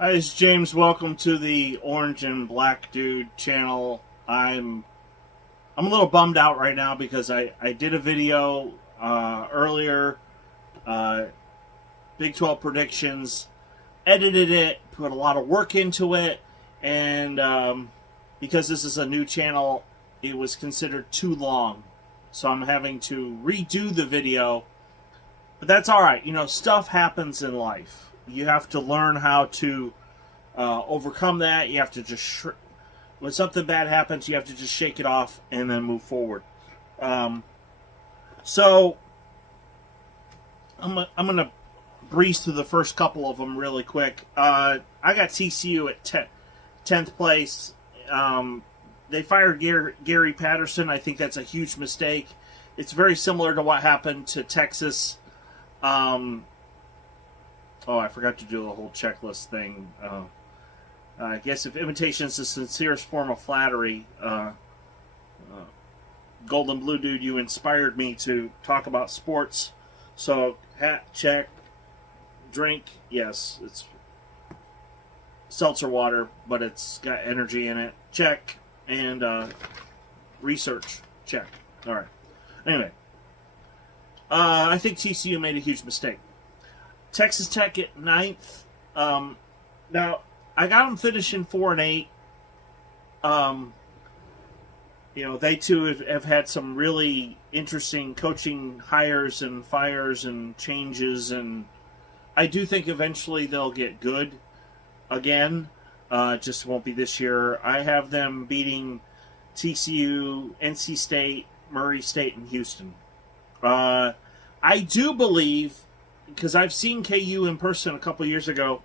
Hi, it's James. Welcome to the Orange and Black Dude channel. I'm a little bummed out right now because I did a video earlier, uh, Big 12 predictions, edited it, put a lot of work into it, and because this is a new channel, it was considered too long. So I'm having to redo the video, but that's all right. You know, stuff happens in life. You have to learn how to overcome that. You have to just when something bad happens, you have to just shake it off and then move forward. So I'm gonna breeze through the first couple of them really quick. I got TCU at 10th place. They fired Gary Patterson. I think that's a huge mistake. It's very similar to what happened to Texas. Oh, I forgot to do the whole checklist thing. I guess if imitation is the sincerest form of flattery, Golden Blue Dude, you inspired me to talk about sports. So, hat, check. Drink, yes, it's seltzer water, but it's got energy in it. Check. And research, check. All right. Anyway, I think TCU made a huge mistake. Texas Tech at 9th. Now, I got them finishing 4-8. You know, they too have had some really interesting coaching hires and fires and changes, and I do think eventually they'll get good again. Just won't be this year. I have them beating TCU, NC State, Murray State, and Houston. I do believe, because I've seen KU in person a couple years ago.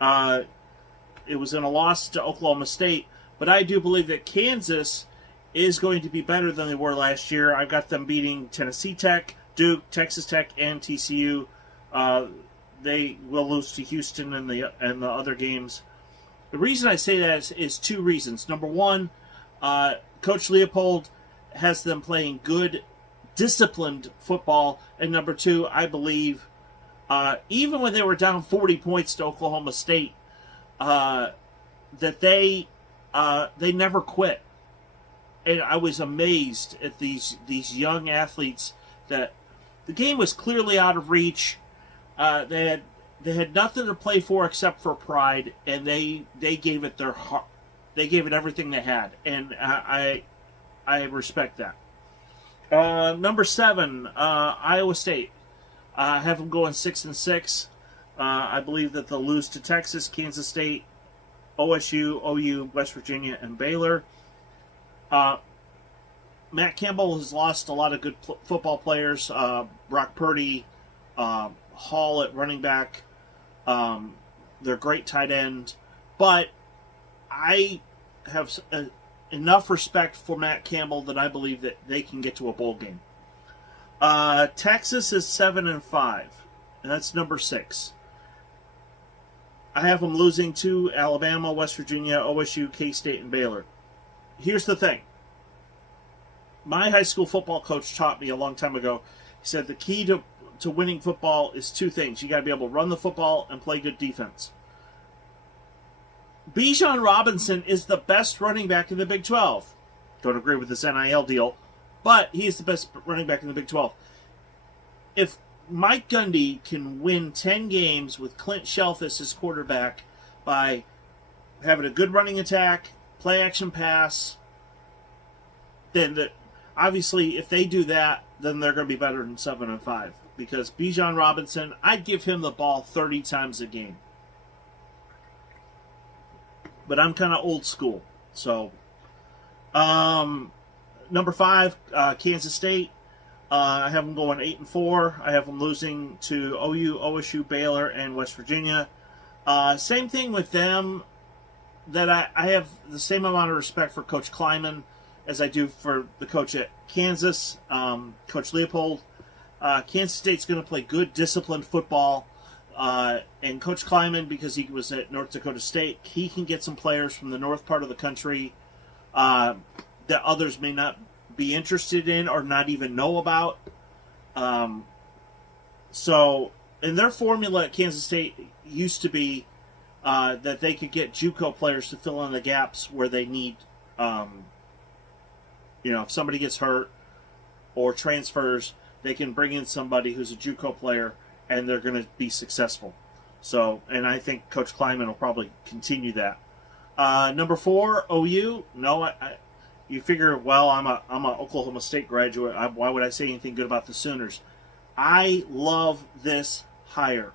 It was in a loss to Oklahoma State, but I do believe that Kansas is going to be better than they were last year. I've got them beating Tennessee Tech, Duke, Texas Tech, and TCU. They will lose to Houston in the other games. The reason I say that is two reasons. Number one, Coach Leopold has them playing good, disciplined football, and number two, I believe, even when they were down 40 points to Oklahoma State, that they never quit. And I was amazed at these young athletes that the game was clearly out of reach. They had nothing to play for except for pride, and they gave it their heart. They gave it everything they had, and I respect that. Number 7, Iowa State. I have them going 6-6. I believe that they'll lose to Texas, Kansas State, OSU, OU, West Virginia, and Baylor. Matt Campbell has lost a lot of good football players. Brock Purdy, Hall at running back. They're great tight end. But I have enough respect for Matt Campbell that I believe that they can get to a bowl game. Texas is 7-5, and that's number 6. I have them losing to Alabama, West Virginia, OSU, K-State, and Baylor. Here's the thing. My high school football coach taught me a long time ago. He said the key to winning football is two things. You got to be able to run the football and play good defense. Bijan Robinson is the best running back in the Big 12. Don't agree with this NIL deal, but he is the best running back in the Big 12. If Mike Gundy can win 10 games with Clint Shelf as his quarterback by having a good running attack, play action pass, then obviously if they do that, then they're going to be better than 7-5. Because Bijan Robinson, I'd give him the ball 30 times a game. But I'm kind of old school. So, number 5, Kansas State. I have them going 8-4. I have them losing to OU, OSU, Baylor, and West Virginia. Same thing with them. That I have the same amount of respect for Coach Kleiman as I do for the coach at Kansas, Coach Leopold. Kansas State's going to play good, disciplined football. And Coach Kleiman, because he was at North Dakota State, he can get some players from the north part of the country that others may not be interested in or not even know about. So, and their formula at Kansas State used to be that they could get JUCO players to fill in the gaps where they need, if somebody gets hurt or transfers, they can bring in somebody who's a JUCO player, and they're going to be successful. So, and I think Coach Kleiman will probably continue that. Number 4, OU. No, you figure, well, I'm a Oklahoma State graduate. Why would I say anything good about the Sooners? I love this hire.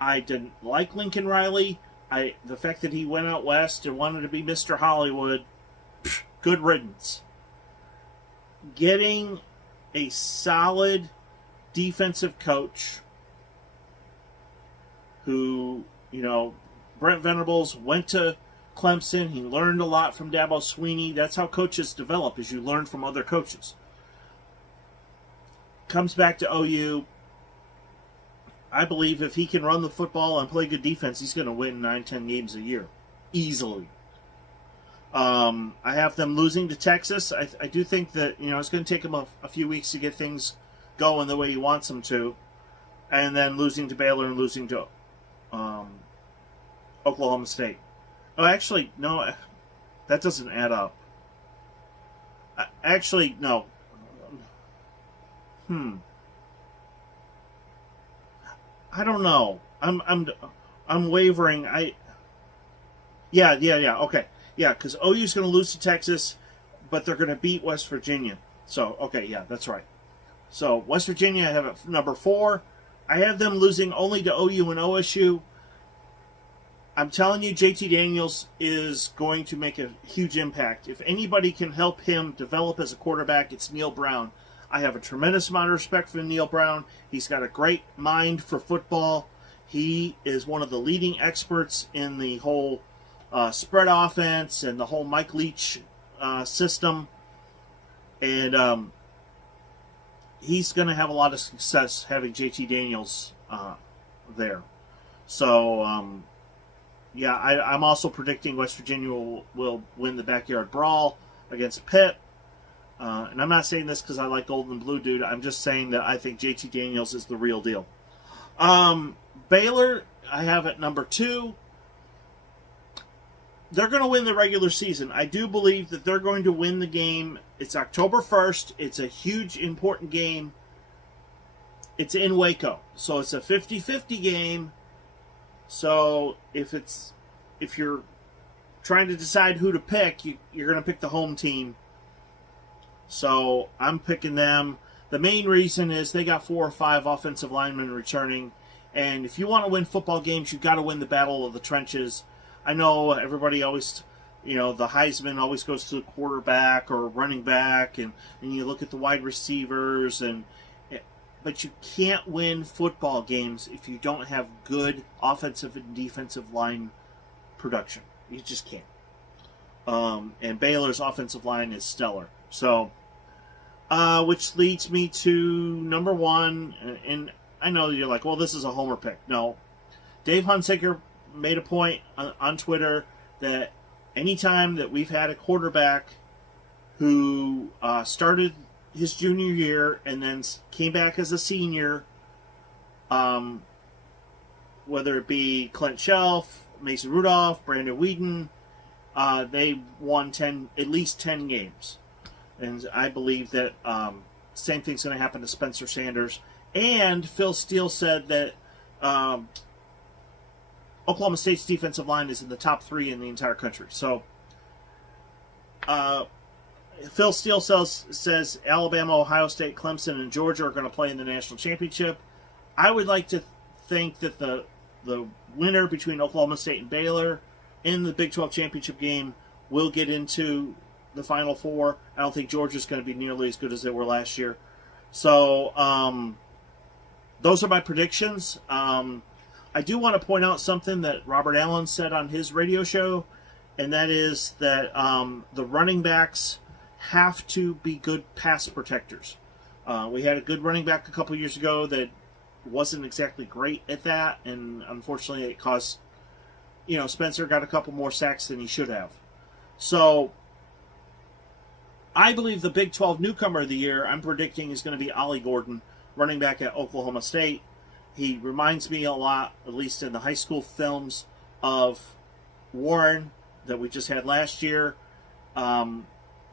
I didn't like Lincoln Riley. The fact that he went out west and wanted to be Mr. Hollywood, good riddance. Getting a solid defensive coach who, Brent Venables went to Clemson. He learned a lot from Dabo Swinney. That's how coaches develop, is you learn from other coaches. Comes back to OU. I believe if he can run the football and play good defense, he's going to win 9-10 games a year. Easily. I have them losing to Texas. I do think that, it's going to take him a few weeks to get things going the way he wants them to. And then losing to Baylor and losing to Oklahoma State. Oh, actually, no, that doesn't add up. Actually, no. I don't know. I'm wavering. Yeah. Okay. Yeah, because OU's going to lose to Texas, but they're going to beat West Virginia. So, okay, yeah, that's right. So, West Virginia, I have at number 4. I have them losing only to OU and OSU. I'm telling you, JT Daniels is going to make a huge impact. If anybody can help him develop as a quarterback, it's Neil Brown. I have a tremendous amount of respect for Neil Brown. He's got a great mind for football. He is one of the leading experts in the whole spread offense and the whole Mike Leach system. And he's going to have a lot of success having JT Daniels there. So, yeah, I'm also predicting West Virginia will win the backyard brawl against Pitt. And I'm not saying this because I like Gold and Blue, dude. I'm just saying that I think JT Daniels is the real deal. Baylor, I have at number 2. They're going to win the regular season. I do believe that they're going to win the game. It's October 1st. It's a huge, important game. It's in Waco. So it's a 50-50 game. So if you're trying to decide who to pick, you're going to pick the home team. So I'm picking them. The main reason is they got 4 or 5 offensive linemen returning. And if you want to win football games, you've got to win the battle of the trenches. I know everybody always, the Heisman always goes to the quarterback or running back, and you look at the wide receivers, but you can't win football games if you don't have good offensive and defensive line production. You just can't. And Baylor's offensive line is stellar. So, which leads me to number 1, and I know you're like, well, this is a homer pick. No. Dave Hunsaker made a point on Twitter that anytime that we've had a quarterback who started his junior year and then came back as a senior, whether it be Clint Shelf, Mason Rudolph, Brandon Whedon, they won at least 10 games. And I believe that same thing's going to happen to Spencer Sanders. And Phil Steele said that Oklahoma State's defensive line is in the top 3 in the entire country. So Phil Steele says Alabama, Ohio State, Clemson, and Georgia are going to play in the national championship. I would like to think that the winner between Oklahoma State and Baylor in the Big 12 championship game will get into the Final Four. I don't think Georgia's going to be nearly as good as they were last year. So those are my predictions. I do want to point out something that Robert Allen said on his radio show, and that is that the running backs have to be good pass protectors. We had a good running back a couple years ago that wasn't exactly great at that, and unfortunately it caused, Spencer got a couple more sacks than he should have. So I believe the Big 12 newcomer of the year, I'm predicting, is going to be Ollie Gordon, running back at Oklahoma State. He reminds me a lot, at least in the high school films, of Warren that we just had last year.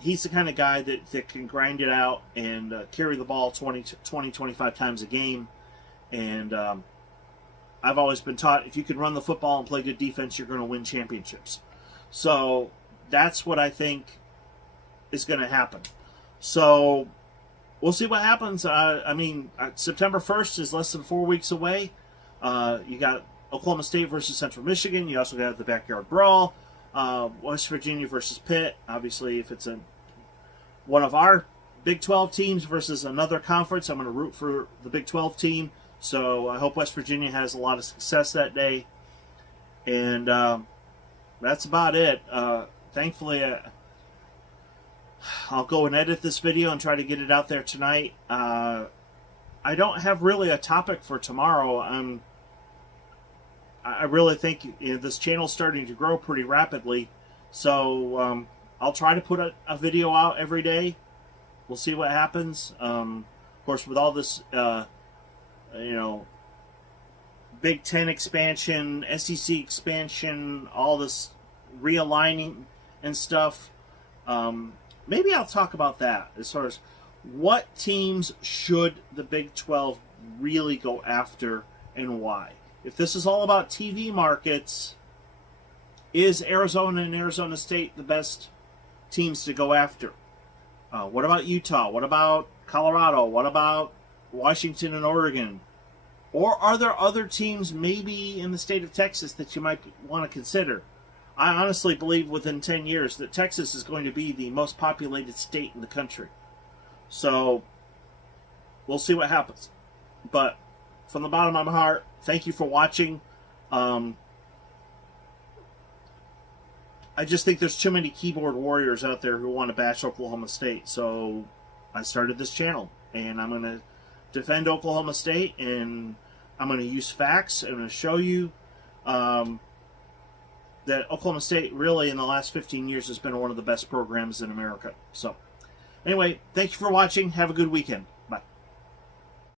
He's the kind of guy that can grind it out and carry the ball 20, 25 times a game. And I've always been taught if you can run the football and play good defense, you're going to win championships. So that's what I think is going to happen. So we'll see what happens. September 1st is less than 4 weeks away. You got Oklahoma State versus Central Michigan. You also got the Backyard Brawl. West Virginia versus Pitt. Obviously, if it's one of our Big 12 teams versus another conference, I'm going to root for the Big 12 team. So I hope West Virginia has a lot of success that day. And that's about it. Thankfully, I'll go and edit this video and try to get it out there tonight. I don't have really a topic for tomorrow. I really think this channel's starting to grow pretty rapidly. So I'll try to put a video out every day. We'll see what happens. Of course, with all this, Big Ten expansion, SEC expansion, all this realigning and stuff, maybe I'll talk about that as far as what teams should the Big 12 really go after and why. If this is all about TV markets, is Arizona and Arizona State the best teams to go after? What about Utah? What about Colorado? What about Washington and Oregon? Or are there other teams maybe in the state of Texas that you might want to consider? I honestly believe within 10 years that Texas is going to be the most populated state in the country. So we'll see what happens. But from the bottom of my heart, thank you for watching. I just think there's too many keyboard warriors out there who want to bash Oklahoma State. So I started this channel, and I'm going to defend Oklahoma State, and I'm going to use facts. I'm going to show you that Oklahoma State really in the last 15 years has been one of the best programs in America. So anyway, thank you for watching. Have a good weekend.